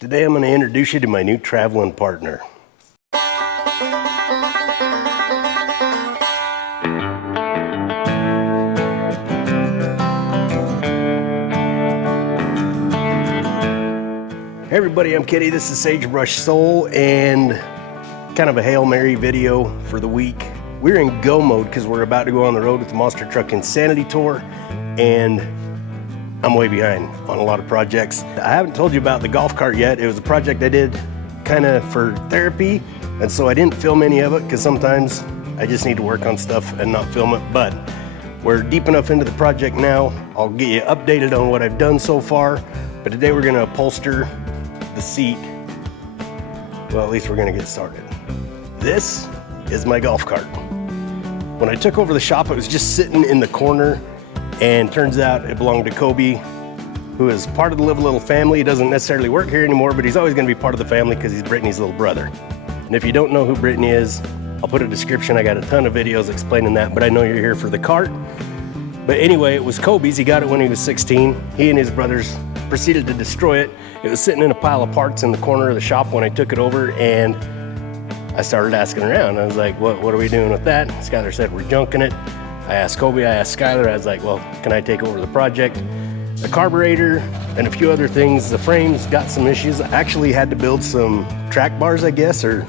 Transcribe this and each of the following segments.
Today I'm going to introduce you to my new traveling partner. Hey everybody, I'm Kenny. This is Sagebrush Soul and kind of a Hail Mary video for the week. We're in go mode because we're about to go on the road with the Monster Truck Insanity Tour, and I'm way behind on a lot of projects. I haven't told you about the golf cart yet. It was a project I did kind of for therapy, and so I didn't film any of it because sometimes I just need to work on stuff and not film it, but we're deep enough into the project now. I'll get you updated on what I've done so far, but today we're gonna upholster the seat. Well, at least we're gonna get started. This is my golf cart. When I took over the shop, it was just sitting in the corner, and turns out it belonged to Kobe, who is part of the Live a Little family. He doesn't necessarily work here anymore, but he's always gonna be part of the family because he's Brittany's little brother. And if you don't know who Brittany is, I'll put a description. I got a ton of videos explaining that, but I know you're here for the cart. But anyway, it was Kobe's. He got it when he was 16. He and his brothers proceeded to destroy it. It was sitting in a pile of parts in the corner of the shop when I took it over, and I started asking around. I was like, what are we doing with that? Skylar said, we're junking it. I asked Kobe, I asked Skylar, I was like, well, can I take over the project? The carburetor and a few other things. The frames got some issues. I actually had to build some track bars, I guess, or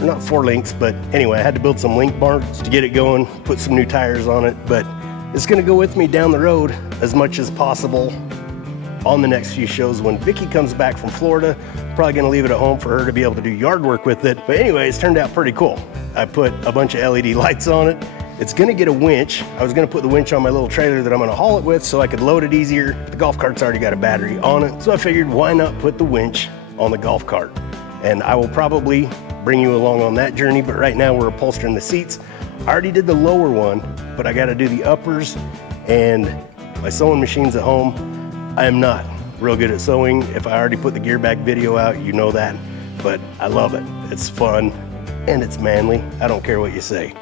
not 4 links, but anyway, I had to build some link bars to get it going, put some new tires on it, but it's gonna go with me down the road as much as possible on the next few shows. When Vicky comes back from Florida, I'm probably gonna leave it at home for her to be able to do yard work with it. But anyway, it's turned out pretty cool. I put a bunch of LED lights on it. It's gonna get a winch. I was gonna put the winch on my little trailer that I'm gonna haul it with so I could load it easier. The golf cart's already got a battery on it, so I figured why not put the winch on the golf cart? And I will probably bring you along on that journey, but right now we're upholstering the seats. I already did the lower one, but I gotta do the uppers, and my sewing machine's at home. I am not real good at sewing. If I already put the gear bag video out, you know that, but I love it. It's fun and it's manly. I don't care what you say.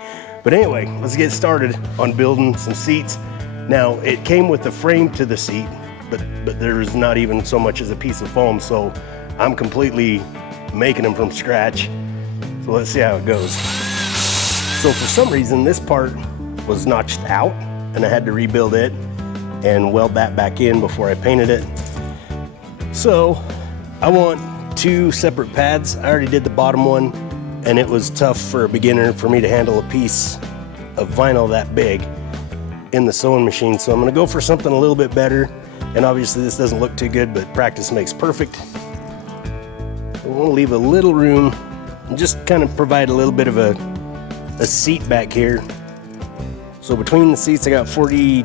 But anyway, let's get started on building some seats. Now, it came with the frame to the seat, but there's not even so much as a piece of foam, so I'm completely making them from scratch. So let's see how it goes. So for some reason, this part was notched out, and I had to rebuild it and weld that back in before I painted it. So I want 2 separate pads. I already did the bottom one, and it was tough for a beginner for me to handle a piece of vinyl that big in the sewing machine. So I'm gonna go for something a little bit better. And obviously this doesn't look too good, but practice makes perfect. I wanna leave a little room and just kind of provide a little bit of a seat back here. So between the seats, I got 42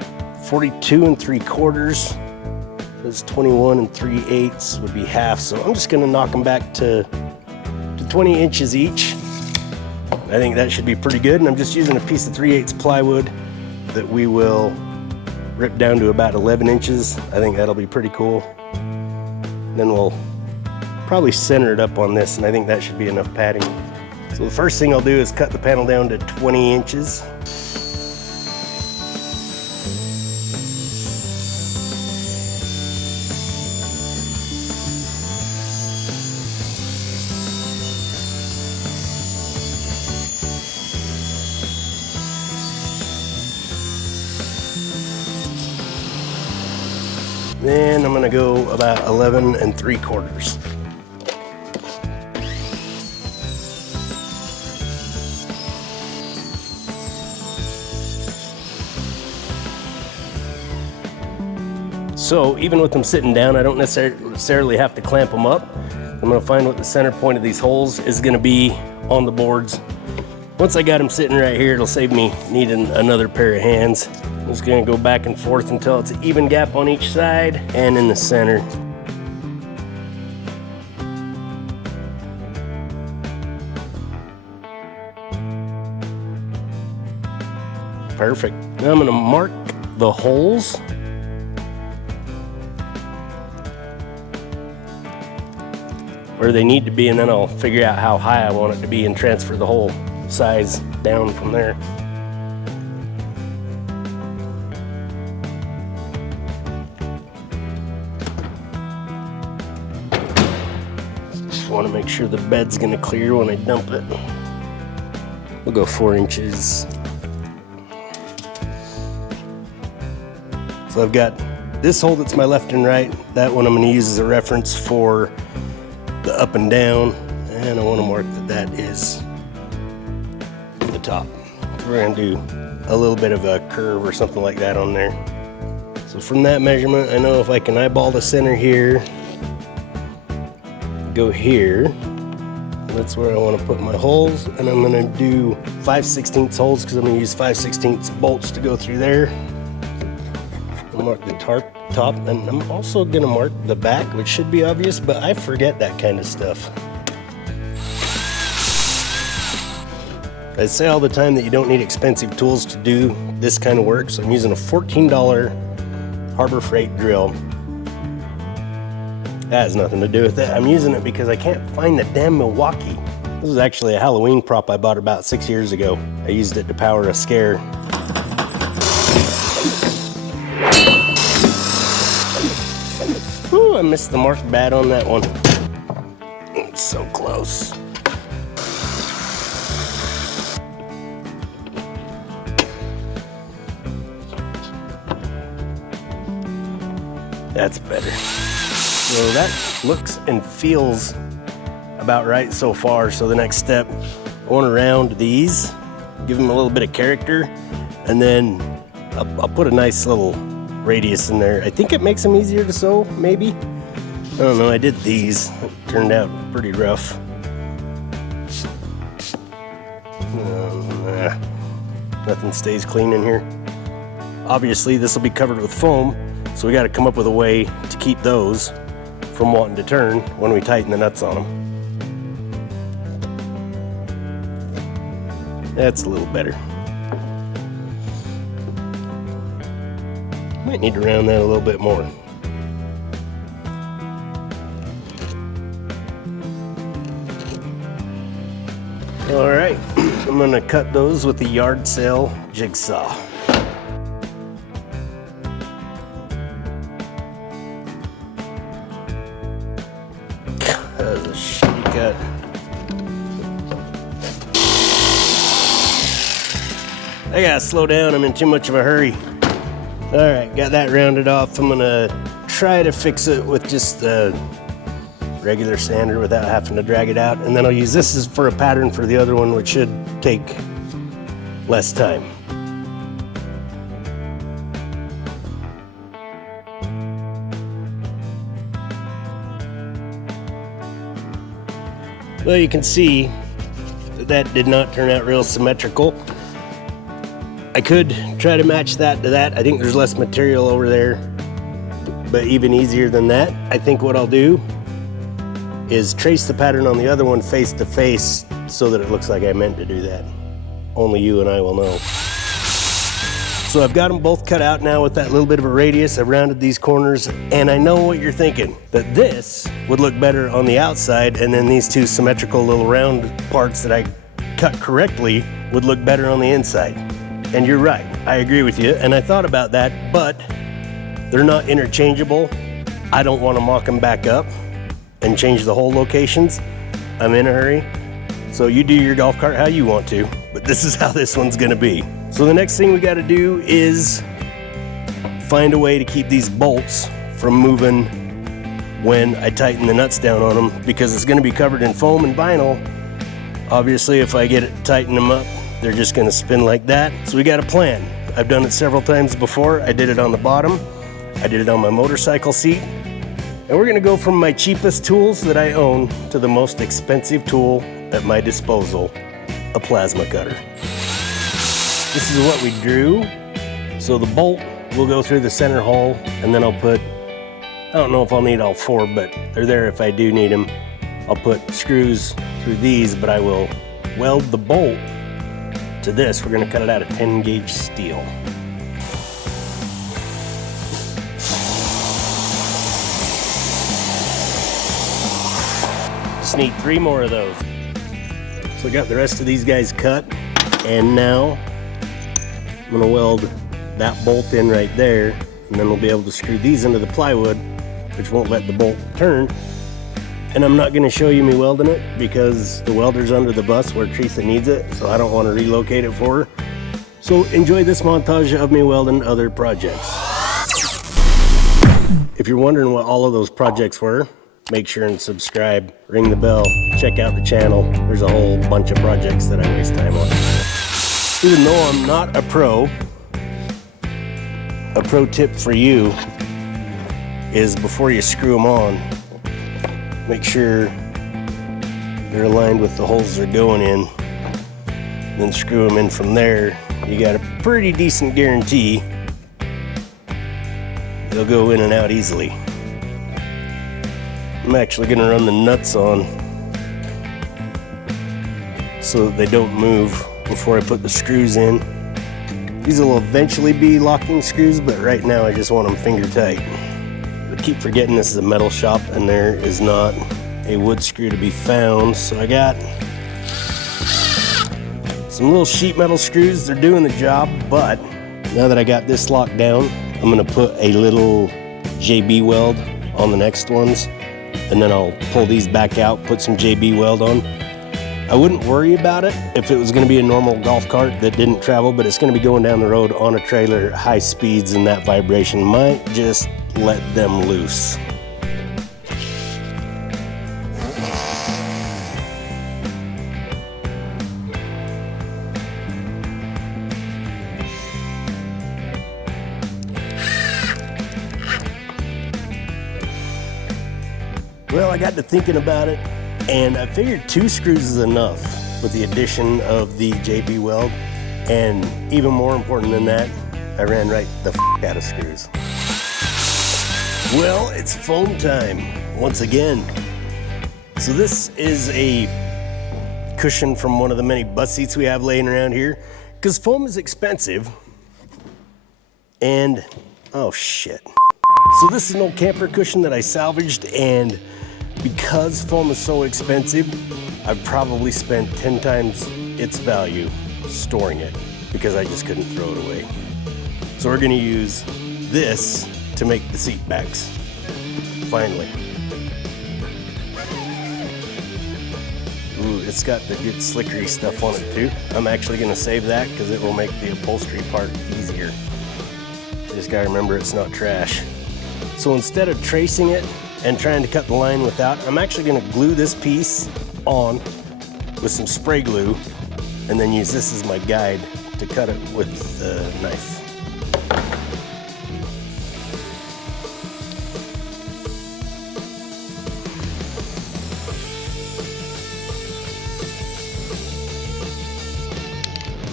3/4. That's 21 3/8 would be half. So I'm just gonna knock them back to 20 inches each. I think that should be pretty good. And I'm just using a piece of 3/8 plywood that we will rip down to about 11 inches. I think that'll be pretty cool. And then we'll probably center it up on this, and I think that should be enough padding. So the first thing I'll do is cut the panel down to 20 inches. Then I'm gonna go about 11 3/4. So even with them sitting down, I don't necessarily have to clamp them up. I'm gonna find what the center point of these holes is gonna be on the boards. Once I got them sitting right here, it'll save me needing another pair of hands. I'm just gonna go back and forth until it's an even gap on each side and in the center. Perfect. Now I'm gonna mark the holes. Where they need to be, and then I'll figure out how high I want it to be and transfer the whole size down from there. want to make sure the bed's gonna clear when I dump it. We'll go 4 inches. So I've got this hole that's my left and right. That one I'm gonna use as a reference for the up and down. And I want to mark that that is the top. We're gonna do a little bit of a curve or something like that on there. So from that measurement, I know if I can eyeball the center here, go here, that's where I want to put my holes, and I'm going to do 5/16 holes because I'm going to use 5/16 bolts to go through there. I'll mark the top, and I'm also going to mark the back, which should be obvious, but I forget that kind of stuff. I say all the time that you don't need expensive tools to do this kind of work, so I'm using a $14 Harbor Freight drill. That has nothing to do with it. I'm using it because I can't find the damn Milwaukee. This is actually a Halloween prop I bought about 6 years ago. I used it to power a scare. Ooh, I missed the mark bad on that one. It's so close. That's better. So that looks and feels about right so far. So the next step, I want to round these, give them a little bit of character, and then I'll put a nice little radius in there. I think it makes them easier to sew, maybe. I don't know, I did these. It turned out pretty rough. Nothing stays clean in here. Obviously, this will be covered with foam, so we got to come up with a way to keep those from wanting to turn when we tighten the nuts on them. That's a little better. Might need to round that a little bit more. All right, I'm gonna cut those with the yard sale jigsaw. That was a shitty cut. I gotta slow down, I'm in too much of a hurry. All right, got that rounded off. I'm gonna try to fix it with just a regular sander without having to drag it out. And then I'll use this as for a pattern for the other one, which should take less time. Well, you can see that did not turn out real symmetrical. I could try to match that to that. I think there's less material over there, but even easier than that, I think what I'll do is trace the pattern on the other one face to face so that it looks like I meant to do that. Only you and I will know. So I've got them both cut out now with that little bit of a radius. I've rounded these corners, and I know what you're thinking, that this would look better on the outside, and then these two symmetrical little round parts that I cut correctly would look better on the inside. And you're right, I agree with you, and I thought about that, but they're not interchangeable. I don't want to mock them back up and change the whole locations. I'm in a hurry. So you do your golf cart how you want to, but this is how this one's gonna be. So the next thing we gotta do is find a way to keep these bolts from moving when I tighten the nuts down on them, because it's gonna be covered in foam and vinyl. Obviously, if I get it tighten them up, they're just gonna spin like that. So we got a plan. I've done it several times before. I did it on the bottom. I did it on my motorcycle seat. And we're gonna go from my cheapest tools that I own to the most expensive tool at my disposal, a plasma cutter. This is what we drew. So the bolt will go through the center hole, and then I'll put, I don't know if I'll need all four, but they're there if I do need them. I'll put screws through these, but I will weld the bolt to this. We're gonna cut it out of 10 gauge steel. Just need 3 more of those. So I got the rest of these guys cut, and now I'm gonna weld that bolt in right there, and then we'll be able to screw these into the plywood, which won't let the bolt turn, And I'm not gonna show you me welding it because the welder's under the bus where Teresa needs it, so I don't wanna relocate it for her. So enjoy this montage of me welding other projects. If you're wondering what all of those projects were, make sure and subscribe, ring the bell, check out the channel. There's a whole bunch of projects that I waste time on. Even though I'm not a pro tip for you is before you screw them on, make sure they're aligned with the holes they're going in, then screw them in from there. You got a pretty decent guarantee they'll go in and out easily. I'm actually gonna run the nuts on so that they don't move before I put the screws in. These will eventually be locking screws, but right now I just want them finger tight. I keep forgetting this is a metal shop and there is not a wood screw to be found, so I got some little sheet metal screws. They're doing the job, but now that I got this locked down, I'm gonna put a little JB weld on the next ones, and then I'll pull these back out, put some JB weld on. I wouldn't worry about it if it was gonna be a normal golf cart that didn't travel, but it's gonna be going down the road on a trailer, high speeds, and that vibration might just let them loose. Well, I got to thinking about it, and I figured 2 screws is enough with the addition of the JB weld, and even more important than that, I ran right the out of screws. Well, it's foam time once again. So this is a cushion from one of the many bus seats we have laying around here, because foam is expensive, and oh shit. So this is an old camper cushion that I salvaged, and because foam is so expensive, I've probably spent 10 times its value storing it because I just couldn't throw it away. So we're gonna use this to make the seat backs, finally. Ooh, it's got the good slickery stuff on it too. I'm actually gonna save that because it will make the upholstery part easier. Just gotta remember it's not trash. So instead of tracing it and trying to cut the line without, I'm actually gonna glue this piece on with some spray glue and then use this as my guide to cut it with the knife.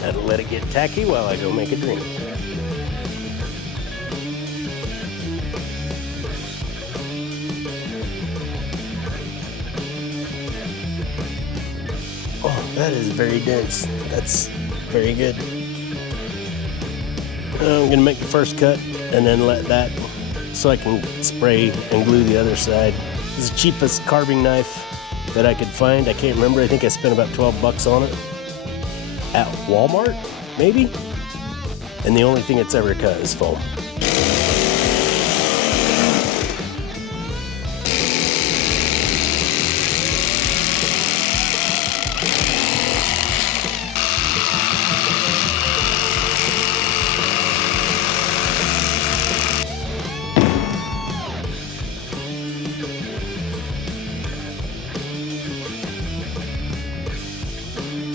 That'll let it get tacky while I go make a drink. Oh, that is very dense. That's very good. I'm gonna make the first cut and then let that so I can spray and glue the other side. This is the cheapest carving knife that I could find. I can't remember. I think I spent about 12 bucks on it at Walmart, maybe? And the only thing it's ever cut is foam.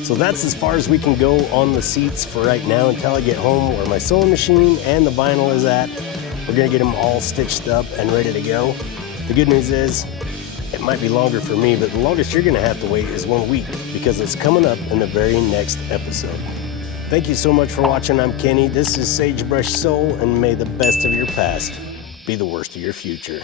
So that's as far as we can go on the seats for right now until I get home where my sewing machine and the vinyl is at. We're gonna get them all stitched up and ready to go. The good news is, it might be longer for me, but the longest you're gonna have to wait is 1 week because it's coming up in the very next episode. Thank you so much for watching. I'm Kenny. This is Sagebrush Soul, and may the best of your past be the worst of your future.